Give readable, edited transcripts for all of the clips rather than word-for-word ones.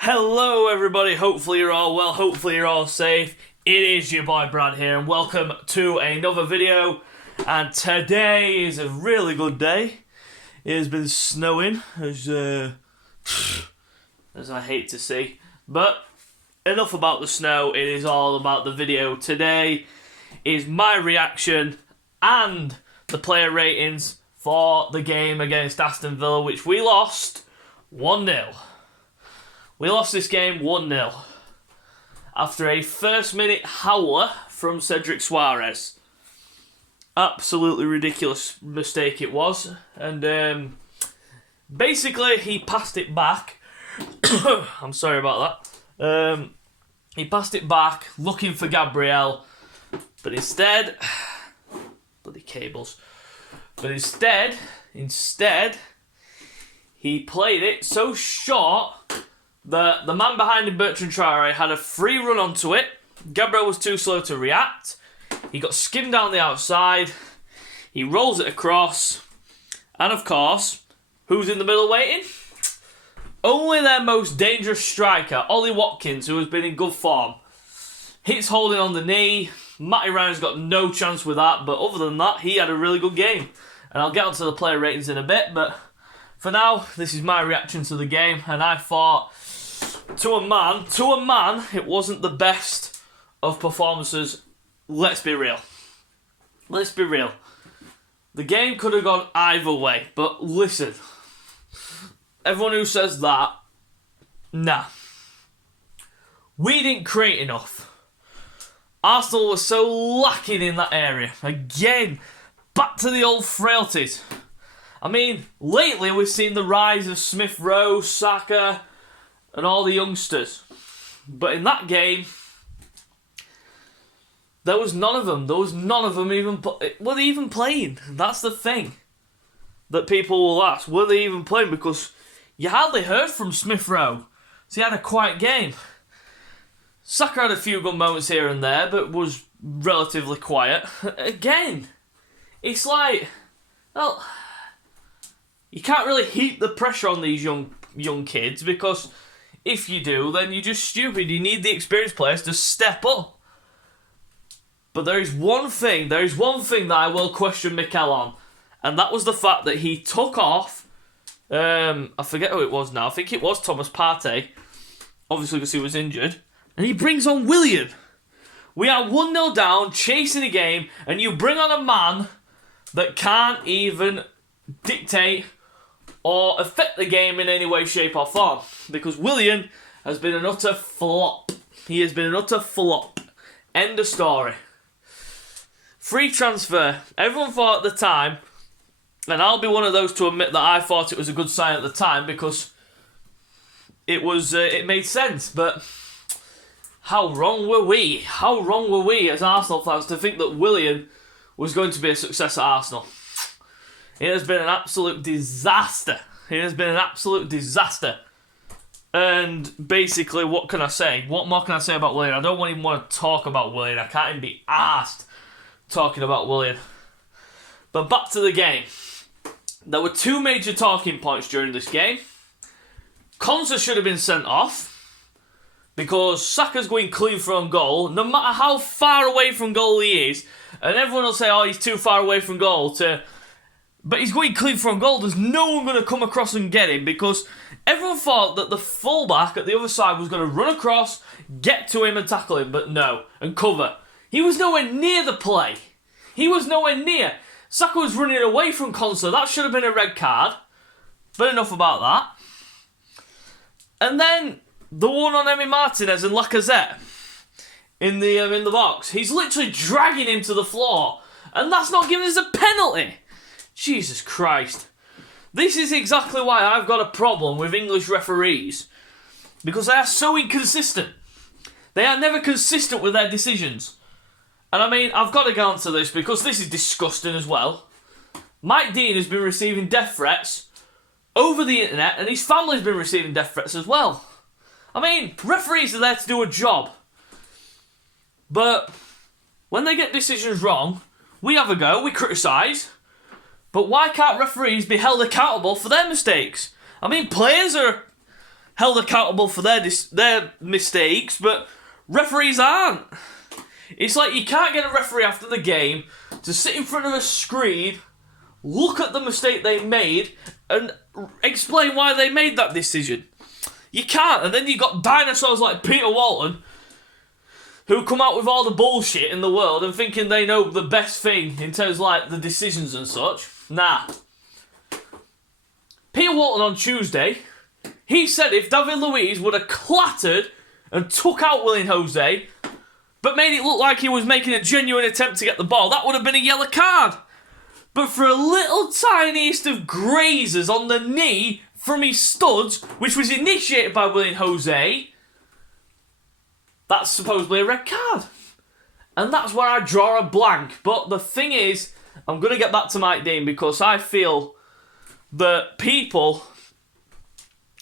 Hello everybody, hopefully you're all well, hopefully you're all safe. It is your boy Brad here and welcome to another video. And today is a really good day. It has been snowing, as I hate to see. But enough about the snow, it is all about the video. Today is my reaction and the player ratings for the game against Aston Villa, which we lost 1-0. We lost this game 1-0 after a first-minute howler from Cedric Suarez. Absolutely ridiculous mistake it was. And basically, he passed it back. I'm sorry about that. He passed it back, looking for Gabriel. But instead... bloody cables. But instead, he played it so short... The man behind him, Bertrand Traore, had a free run onto it. Gabriel was too slow to react. He got skimmed down the outside. He rolls it across. And of course, who's in the middle waiting? Only their most dangerous striker, Ollie Watkins, who has been in good form. Hits Holding on the knee. Matty Ryan's got no chance with that. But other than that, he had a really good game. And I'll get onto the player ratings in a bit. But for now, this is my reaction to the game. And I thought... To a man, it wasn't the best of performances. Let's be real. The game could have gone either way, but listen. Everyone who says that, nah. We didn't create enough. Arsenal was so lacking in that area. Again, back to the old frailties. I mean, lately we've seen the rise of Smith Rowe, Saka... and all the youngsters. But in that game, there was none of them. There was none of them even... were they even playing? That's the thing that people will ask. Were they even playing? Because you hardly heard from Smith Rowe. So he had a quiet game. Saka had a few good moments here and there, but was relatively quiet. Again, it's like... well, you can't really heap the pressure on these young kids because... if you do, then you're just stupid. You need the experienced players to step up. But there is one thing that I will question Mikel on, and that was the fact that he took off, I forget who it was now, I think it was Thomas Partey, obviously because he was injured, and he brings on Willian. We are 1-0 down, chasing a game, and you bring on a man that can't even dictate or affect the game in any way, shape or form. Because Willian has been an utter flop. He has been an utter flop. End of story. Free transfer. Everyone thought at the time, and I'll be one of those to admit that I thought it was a good sign at the time because it made sense. But how wrong were we? How wrong were we as Arsenal fans to think that Willian was going to be a success at Arsenal? It has been an absolute disaster. And basically, what can I say? What more can I say about Willian? I don't even want to talk about Willian. I can't even be arsed talking about Willian. But back to the game. There were two major talking points during this game. Konsa should have been sent off because Saka's going clean from goal, no matter how far away from goal he is. And everyone will say, oh, he's too far away from goal to... but he's going clean from goal. There's no one going to come across and get him because everyone thought that the fullback at the other side was going to run across, get to him and tackle him, but no, and cover. He was nowhere near the play. He was nowhere near. Saka was running away from Konsa. That should have been a red card. But enough about that. And then the one on Emi Martinez and Lacazette in the box. He's literally dragging him to the floor, and that's not giving us a penalty. Jesus Christ. This is exactly why I've got a problem with English referees. Because they are so inconsistent. They are never consistent with their decisions. And I mean, I've got to get onto this because this is disgusting as well. Mike Dean has been receiving death threats over the internet and his family's been receiving death threats as well. I mean, referees are there to do a job. But when they get decisions wrong, we have a go, we criticise. But why can't referees be held accountable for their mistakes? I mean, players are held accountable for their mistakes, but referees aren't. It's like you can't get a referee after the game to sit in front of a screen, look at the mistake they made, and explain why they made that decision. You can't. And then you got dinosaurs like Peter Walton, who come out with all the bullshit in the world and thinking they know the best thing in terms of like the decisions and such. Nah. Peter Walton on Tuesday, he said if David Luiz would have clattered and took out Willian Jose, but made it look like he was making a genuine attempt to get the ball, that would have been a yellow card. But for a little tiniest of grazes on the knee from his studs, which was initiated by Willian Jose, that's supposedly a red card. And that's where I draw a blank. But the thing is, I'm going to get back to Mike Dean because I feel that people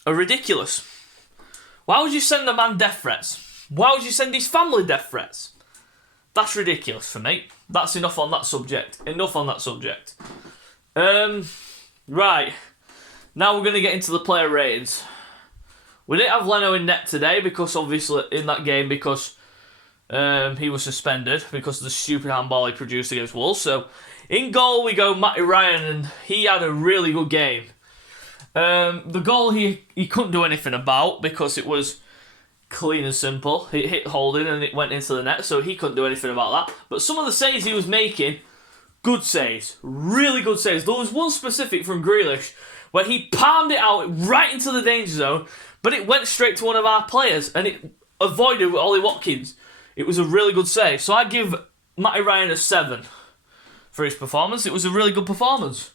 are ridiculous. Why would you send a man death threats? Why would you send his family death threats? That's ridiculous for me. That's enough on that subject. Right. Now we're going to get into the player ratings. We didn't have Leno in net today because obviously in that game because he was suspended because of the stupid handball he produced against Wolves. So in goal we go Matty Ryan, and he had a really good game. The goal he couldn't do anything about because it was clean and simple. It hit holding and it went into the net, so he couldn't do anything about that. But some of the saves he was making, good saves, really good saves. There was one specific from Grealish where he palmed it out right into the danger zone, but it went straight to one of our players and it avoided Ollie Watkins. It was a really good save. So I give Matty Ryan a 7 for his performance. It was a really good performance.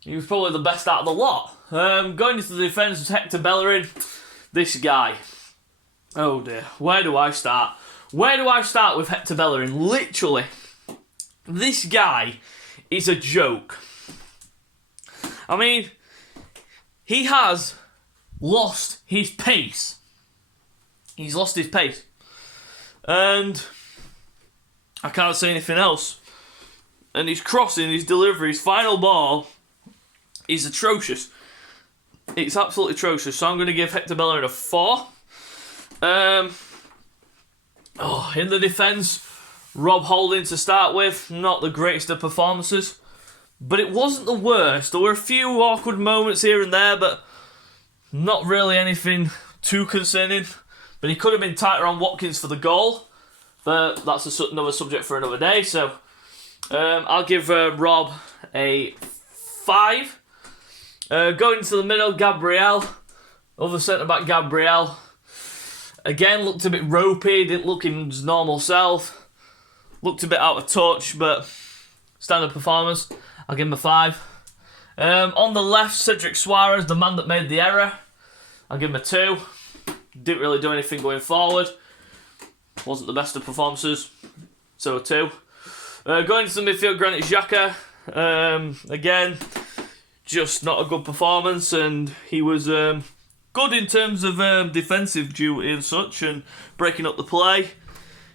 He was probably the best out of the lot. Going into the defence was Hector Bellerin. This guy. Oh dear. Where do I start? Where do I start with Hector Bellerin? Literally, this guy is a joke. I mean, he has lost his pace. He's lost his pace. And I can't say anything else. And his crossing, his delivery, his final ball is atrocious. It's absolutely atrocious. So I'm going to give Hector Bellerin a 4. In the defence, Rob Holding to start with, not the greatest of performances, but it wasn't the worst. There were a few awkward moments here and there, but not really anything too concerning. But he could have been tighter on Watkins for the goal, but that's another subject for another day. So I'll give Rob a 5. Going to the middle, Gabriel, other centre-back Gabriel. Again, looked a bit ropey, didn't look his normal self. Looked a bit out of touch, but standard performance. I'll give him a 5. On the left, Cedric Suarez, the man that made the error. I'll give him a 2. Didn't really do anything going forward. Wasn't the best of performances, so a 2. Going to the midfield, Granit Xhaka. Again, just not a good performance, and he was good in terms of defensive duty and such, and breaking up the play.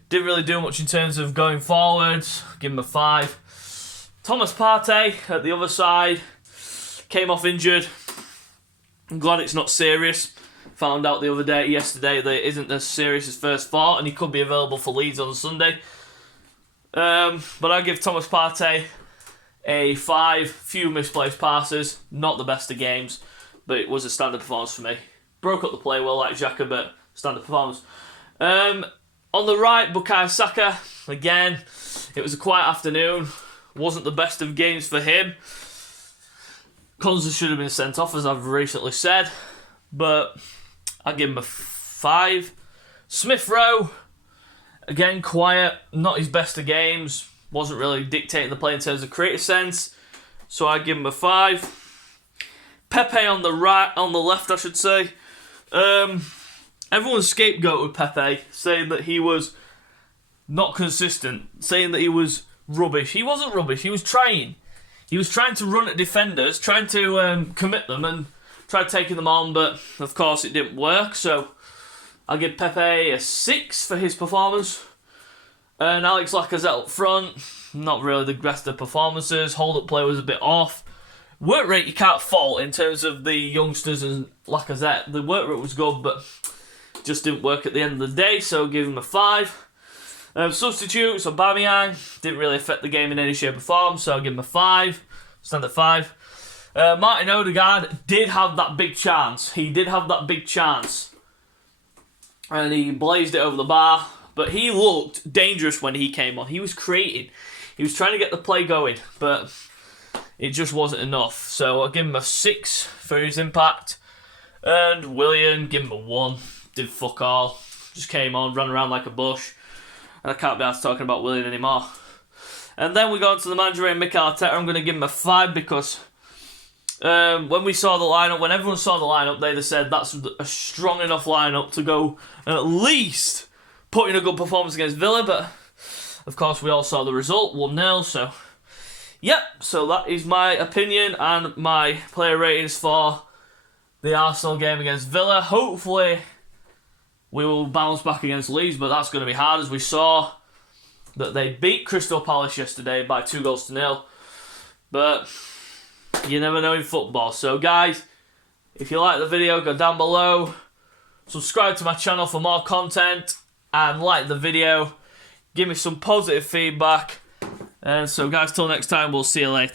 Didn't really do much in terms of going forward. Give him a 5. Thomas Partey at the other side came off injured. I'm glad it's not serious. Found out yesterday that it isn't as serious as first thought, and he could be available for Leeds on Sunday. But I give Thomas Partey a 5. Few misplaced passes, not the best of games, but it was a standard performance for me. Broke up the play well like Xhaka, but standard performance. On the right, Bukayo Saka. Again, it was a quiet afternoon. Wasn't the best of games for him. Konza should have been sent off, as I've recently said, but I'll give him a 5. Smith Rowe, again, quiet. Not his best of games. Wasn't really dictating the play in terms of creative sense, so I give him a 5. Pepe on the left, I should say. Everyone scapegoated Pepe, saying that he was not consistent, saying that he was rubbish. He wasn't rubbish. He was trying. He was trying to run at defenders, trying to commit them and try taking them on, but of course it didn't work. So I'll give Pepe a 6 for his performance. And Alex Lacazette up front, not really the best of performances. Hold-up play was a bit off. work rate you can't fault in terms of the youngsters and Lacazette. The work rate was good, but just didn't work at the end of the day, so give him a 5. Substitutes, Aubameyang, didn't really affect the game in any shape or form, so I'll give him a 5. Stand at 5. Martin Odegaard did have that big chance. He did have that big chance. And he blazed it over the bar. But he looked dangerous when he came on. He was creating. He was trying to get the play going. But it just wasn't enough. So I'll give him a 6 for his impact. And Willian, give him a 1. Did fuck all. Just came on, ran around like a bush. And I can't be asked talking about Willian anymore. And then we go on to the manager and Mikel Arteta. I'm going to give him a 5 because when we saw the lineup, when everyone saw the lineup, they said that's a strong enough lineup to go and at least put in a good performance against Villa. But of course, we all saw the result, 1-0. So, yep. So that is my opinion and my player ratings for the Arsenal game against Villa. Hopefully, we will bounce back against Leeds, but that's going to be hard, as we saw that they beat Crystal Palace yesterday by 2-0. But you never know in football. So guys, if you like the video, go down below, subscribe to my channel for more content, and like the video. Give me some positive feedback. And so guys, till next time, we'll see you later.